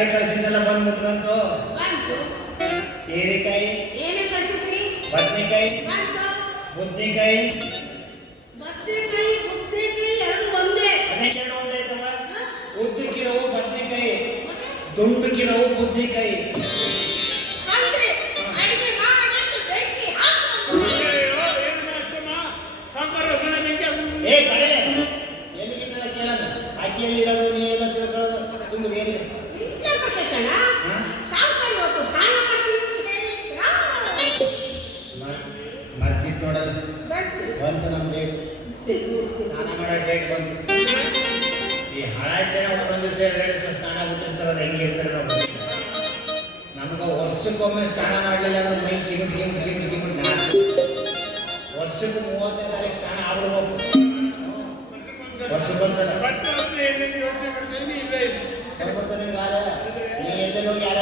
ತರಕಾರಿ ಕಳಿಸಿದ್ದೆಲ್ಲ ಬಂದ್ಬಿಟ್ರಂತು ಬಂತು. ಹೀರೆಕಾಯಿ ಏನೇ ಕಳಿಸಿದ್ರಿ? ಬದ್ನೆಕಾಯಿ ಬಂತು. ಬದ್ನೆಕಾಯಿ. ಬದ್ನೆಕಾಯಿ ಬದ್ನೆಕಾಯಿ ಎರಡು ಒಂದೇ. ಅದಕ್ಕೆಲ್ಲ ಒಂದಾಯ್ತವ ಉದ್ದಕ್ಕಿರವು ಬದ್ನೆಕಾಯಿ ದುಂಡಕ್ಕಿರವು ಬದ್ನೆಕಾಯಿ. ಡೇಟ್ ಬಂತು. ಈ ಹಳೆ ಜನ ಒಂದೊಂದು ದಿವಸ ಎರಡು ದಿವಸ ಸ್ನಾನ ಬಿಟ್ಟಿರ್ತಾರ ಹೆಂಗೆ ಇರ್ತಾರೆ ನಾವು. ನಮ್ಗೆ ವರ್ಷಕ್ಕೊಮ್ಮೆ ಸ್ನಾನ ಮಾಡಲಿಲ್ಲ ಅಂದ್ರೆ ಮೈ ಕಿಮಿಟ್ ಕಿಮಿಟ್ ಕಿಮಿಟ್ ಕಿಮಿಟ್ ವರ್ಷಕ್ಕೆ ಮೂವತ್ತನೇ ತಾರೀಕು ಸ್ನಾನ ಆಗ್ಬಿಡ್ಬೇಕು. ವರ್ಷಕ್ಕೊಂದ್ಸಲ. ಬರ್ತಾ ನಿನ್ಗೆ ಆಲ ನೀ ಎಲ್ಲೇ ಹೋಗಿ ಯಾರು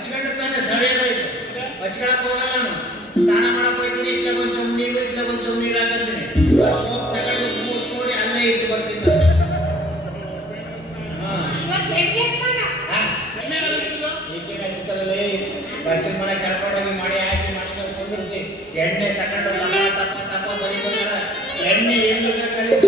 ಹಚ್ಕೊಂಡಿರ್ತಾನೆ ಸರಿಯದ ಇದೆ ಹಚ್ಕೊಳಕ್ ಹೋಗಲ್ಲ ನಾನು ಸ್ನಾನ ಮಾಡಕ್ ಹೋಗ್ತೀನಿ ಇತ್ಲಾಗ ಒಂದ್ ಚುಮ್ ನೀರು ಇತ್ಲಾಗ ಒಂದ್ ಚುಮ್ ನೀರು ಹಾಕತ್ತೀನಿ ಸೋಪ್ ತಗೊಂಡು ಮೂಸ್ ನೋಡಿ ಅಲ್ಲೇ ಇಟ್ಟು ಹಚ್ತಾರಲ್ಲೇ ಬಚ್ಚನ ಮನೆ ಕರ್ಕೊಂಡೋಗಿ ಮಾಡಿ ಹಾಕಿ ಮಾಡಿ ಕುಂದಿರಿಸಿ ಎಣ್ಣೆ ತಗೊಂಡು ಲಪ ತಪ್ಪ ತಪ್ಪ ಬಡಿಬೇಕಾರೆ ಎಣ್ಣೆ ಎಲ್ಲಿ ಬೇಕಲ್ಲಿ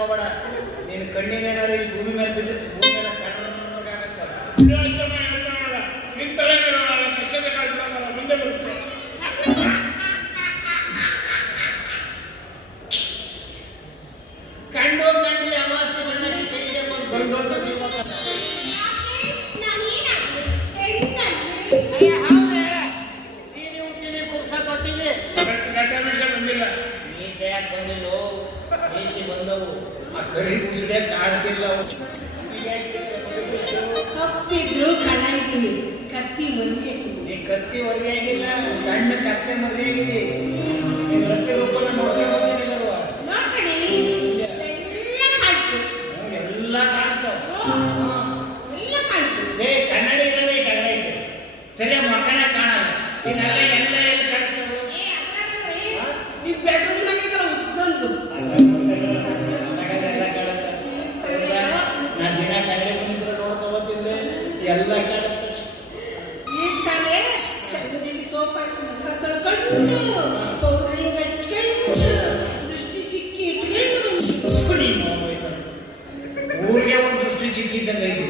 ಹೋಗ್ಬೇಡ ನೀನು ಕಣ್ಣೀನೇನಾದ್ರು ಈ ಯಾಕೆ ಬಂದಿಲ್ಲೋ ಮೀಸಿ ಬಂದವು. ಆ ಕರಿ ಮುಸುಡೆ ಕಾಡ್ತಿಲ್ಲ? ಕಪ್ಪಿದ್ರು ಕಣ ಇದ್ದೀನಿ ಕತ್ತಿ ಮದುವೆ ಈ ಕತ್ತಿ ಸಣ್ಣ ಕತ್ತೆ ನೀನು ರೂಪನ ನೋಡ್ಕೊಂಡು ಊರಿಗೆ ಒಂದು ದೃಷ್ಟಿ ಚಿಕ್ಕಿದ್ದಂಗೆ ಐತಿ.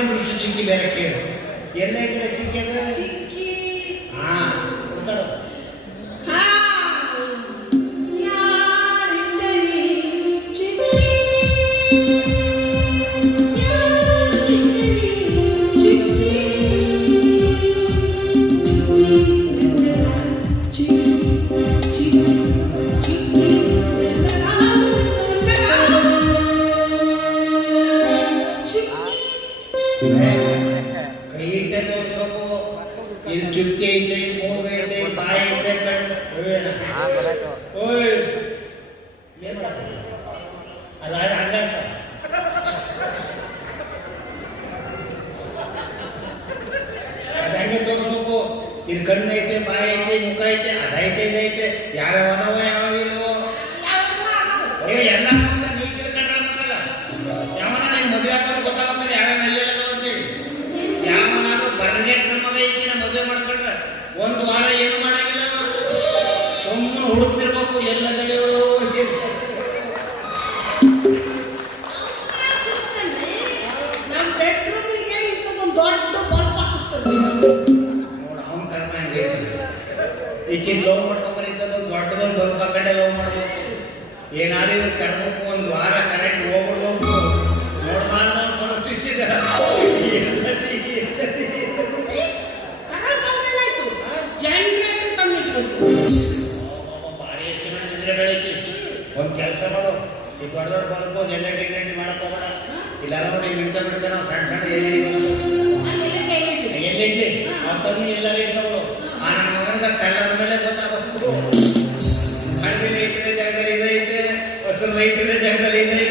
ಒಂದು ದೃಷ್ಟಿ ಚಿಕ್ಕಿ ಬೇರೆ ಕೇಳು. ಎಲ್ಲ ಇದ್ರೆ ಚಿಕ್ಕಿ ಅದು? ಇಲ್ಲಿ ಚುಕ್ಕಿ ಐತೆ ಇಲ್ಲಿ ಐತೆ ಬಾಯಿ ಐತೆ ಕಣ್ಣು? ಓಯ್ ಏನ್ ಅಲ್ಲ ಹಂಗ ಅದು ಹಂಗೆ ತೋರಿಸ್ಬೇಕು ಇಲ್ಲಿ ಕಣ್ಣು ಐತೆ ಬಾಯಿ ಐತೆ ಮುಖ ಐತೆ ಅದೈತೆ ಇದೈತೆ ಯಾವ್ಯಾವ ಯಾವ ಯಾವ್ಯಾವ ನೋಡಿ, ಅವನ ಕರ್ಮ ಹೆಂಗೆ ಈಕಿನ ಲವ್ ಮಾಡ್ಬೇಕಾರೆ ಇದ್ದದ್ದು ದೊಡ್ಡದೊಂದು ಬದುಕ ಕಡೆ ಲವ್ ಮಾಡ್ಬೇಕು. ಏನಾದ್ರೂ ಇವ್ರು ಕರ್ಮಕ್ಕೂ ಒಂದು ವಾರ ಕರೆಂಟ್ ಹೋಗ್ಬಿಡ್ದು ನೋಡ್ಬಾರ್ದು ಮನಸ್ಸಿಸಿದ ಭಾರಿ ಎಷ್ಟು ಮಂದಿ ಬೆಳೀತಿ ಒಂದು ಕೆಲಸ ಈ ದೊಡ್ಡ ದೊಡ್ಡ ಬರ್ಬೋದು ಜನರೇಟ್ ಗಿಂಡೇಟ್ ಮಾಡಕ್ ಹೋಗೋಣ. ಇಲ್ಲ ನೋಡಿ ಮಿಡ್ದ ಮಿಡ್ದ ನಾವು ಸಣ್ಣ ಸಣ್ಣ ಏನು ಎಲ್ಲಿಡ್ಲಿ ಇದೆ ಇದೆ ಎಲ್ಲರೂ ಇಟ್ಕೊಂಡು ಆ ನನ್ನ ಮಗನಿಗೆ ಕಳ್ಳರ ಮೇಲೆ ಗೊತ್ತಾಗಬೇಕು ಜಾಗದಲ್ಲಿ ಇದೈತೆ ಹಸಿರು ಲೈಟ್ ಇರೋ ಜಾಗದಲ್ಲಿ ಇದೆ.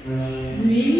ಎಷ್ಟು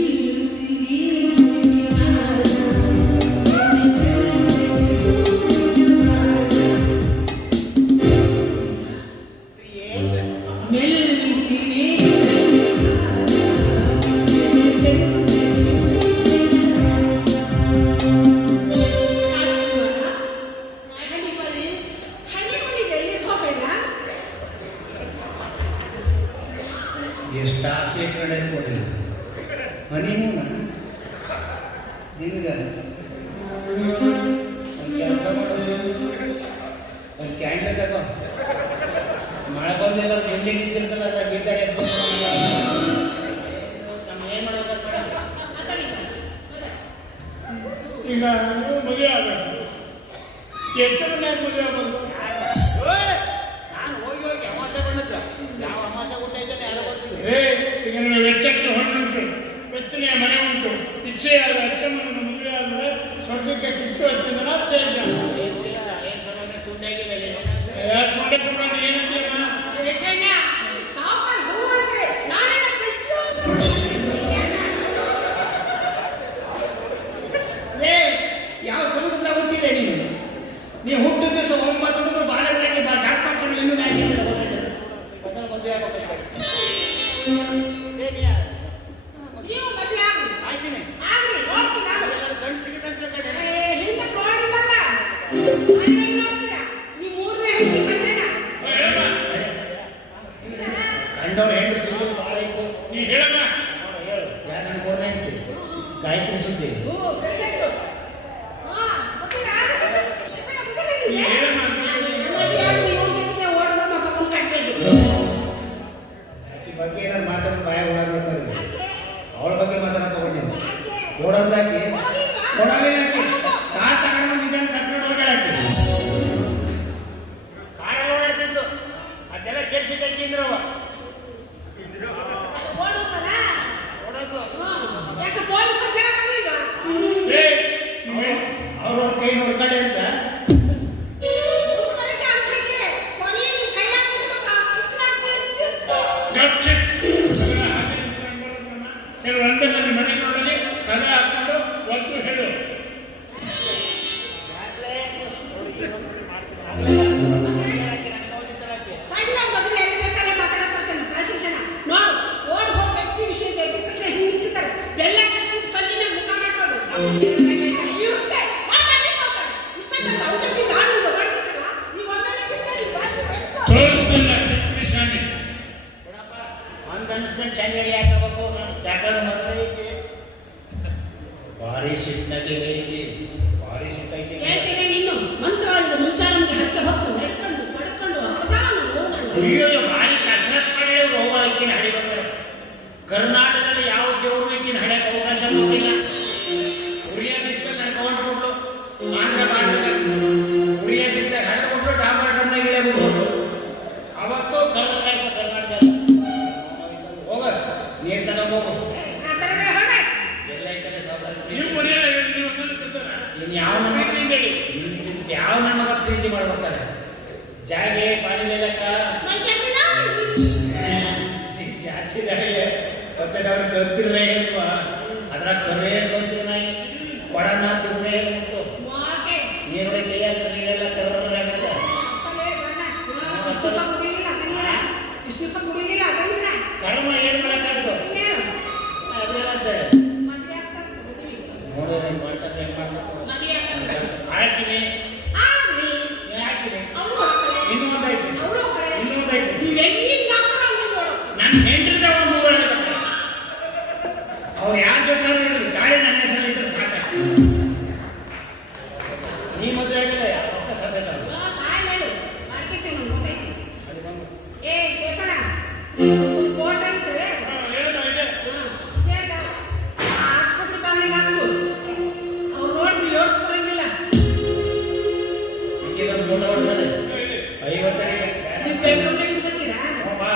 ನೀವು ಮದುವೆ ಆಗಬೇಕು. ಕೆಚ್ಚಮ್ಮನೆ ಮದುವೆ ಆಗಬೇಕು ನಾನು ಹೋಗಿ ಹೋಗಿ ಅಮಾಸೆ ಬಂದದ್ದು ಯಾವ ಅಮಾಸೆ ಹುಟ್ಟೈತೆ ಯಾರೋ ಗೊತ್ತಿಲ್ಲ ಏ ನಿಮಗೆ ವೆಚ್ಚಕ್ಕೆ ಹೊಣ್ಣುಂಟು ವೆಚ್ಚನೆಯ ಮನೆ ಉಂಟು. ಇಚ್ಛೆಯಾದ ಅಚ್ಚಮ್ಮನ ಮದುವೆ ಆದರೆ ಸ್ವರ್ಗಕ್ಕೆ ಕಿಚ್ಚು ಹಚ್ಚಿದ ಏನು ಏನು ಸಮಯ ತುಂಡಾಗಿಲ್ಲ ತೊಂಡೆ ಕೊಂಡು ಏನಂತೀಯಮ್ಮ ಚಿಕ್ಕ ಗಚ್ಚಿ ಹೊಡೆದಾಳು ಅಯ್ಯೋ ಭಾರಿ ಕಸರತ್ ಮಾಡಿ ರೋಗ ಐಕಿನ ಹಡಿಬೇಕಾರೆ ಕರ್ನಾಟಕದಲ್ಲಿ ಯಾವ ದೇವ್ರು ಐಕಿನ ಹಡ್ಯಕ್ಕೆ ಅವಕಾಶ ಕೊಟ್ಟಿಲ್ಲ ಉರಿಯ ಬಿದ್ದ ನಡ್ಕೊಂಡ್ಬಿಟ್ಲು ಆಂಧ್ರ ಭಾರತ ಉರಿಯ ಬಿದ್ದ ಹಡ್ಕೊಂಡ್ಬಿಟ್ಟು ಡಾಂಬರ್ ಡ್ರಮ್ನಾಗ ಇಳಿಯಬಹುದು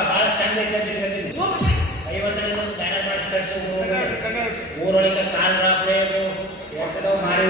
ಭಾಳ ಚಂದ ಒಂದು ಬ್ಯಾನರ್ ಮಾಡಿಸಿ ಕಳ್ಸೋದು ಕನ್ನಡ ಕನ್ನಡ ಊರೊಳಗೆ ಕಾಲ್ ರಾಪ್ಲೆ ಮಾರಿ